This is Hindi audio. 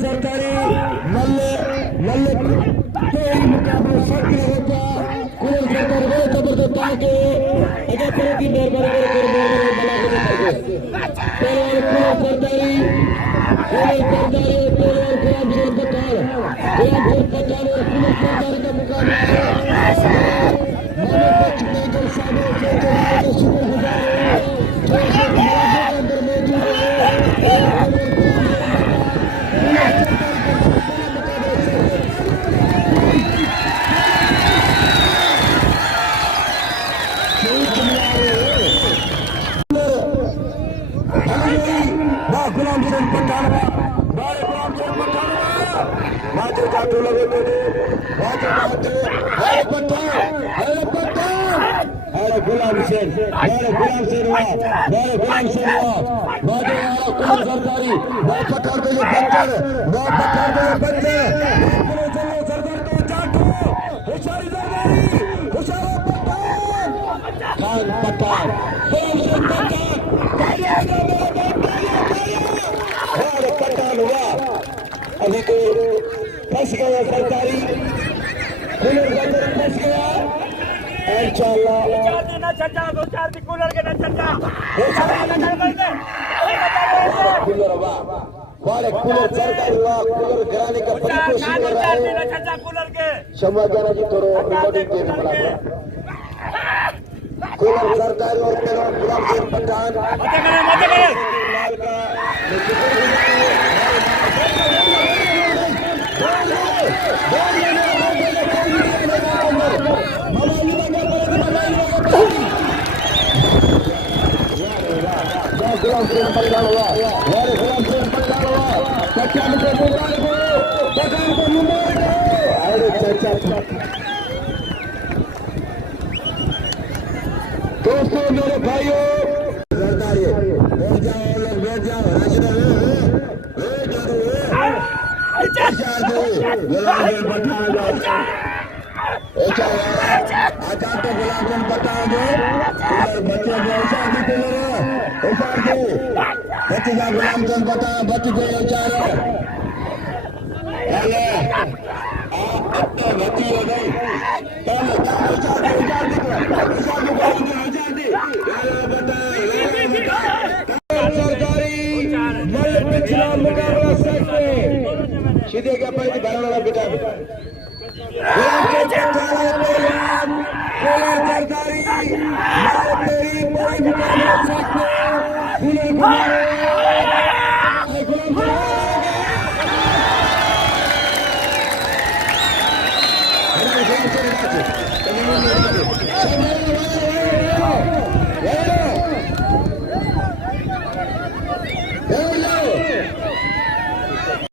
सरकारी मल्ले मल्ले तेरी मुकाबले सक्रिय होगा कुल सरकार वो जबरदस्त आगे अगर प्रति निर्भर बना के सरकारी गुलाम पठान और पुलिस सरकार का मुकाबला अंदर मौजूद गुलाम सिंह पठान बारे गुलाम सिंह पठान माथे जाटू लगे मेरे माथे अरे पठान अरे गुलाम सिंह बारे गुलाम सिंह माथे कुल सरकारी बारे पठान के बच्चे सरकार को जाटू होशियारी सरकारी होशियार पठान गुलाम सिंह पठान हुआ अभी तो फंस गया सरकारी कूलर के अंदर फंस गया इंशाल्लाह कूलर के कूलर हुआ बारे कूलर सरकारी हुआ कूलर गिराने का बड़ी कोशिश कर रहा है क्षमा जाना जी थोड़ा रिकॉर्डिंग देने पड़ा कूलर सरकारी और गुलाम सिंह पठान गुलाम सिंह पठान हुआ गुलाम सिंह पठान हुआ पठान को मुंबई अरे चाचा दोस्तों मेरे भाइयों बैठ जाओ गुलाम सिंह पठान आजाद तो गुलाम सिंह पठान बच्चे बच्चे का गुलाम सिंह पठान बच्चे को उचार बच्ची हो गई सरकारी मल पिछला मुकाबला सीधे क्या पड़ी थी वाला बेटा सरकारी गुलाम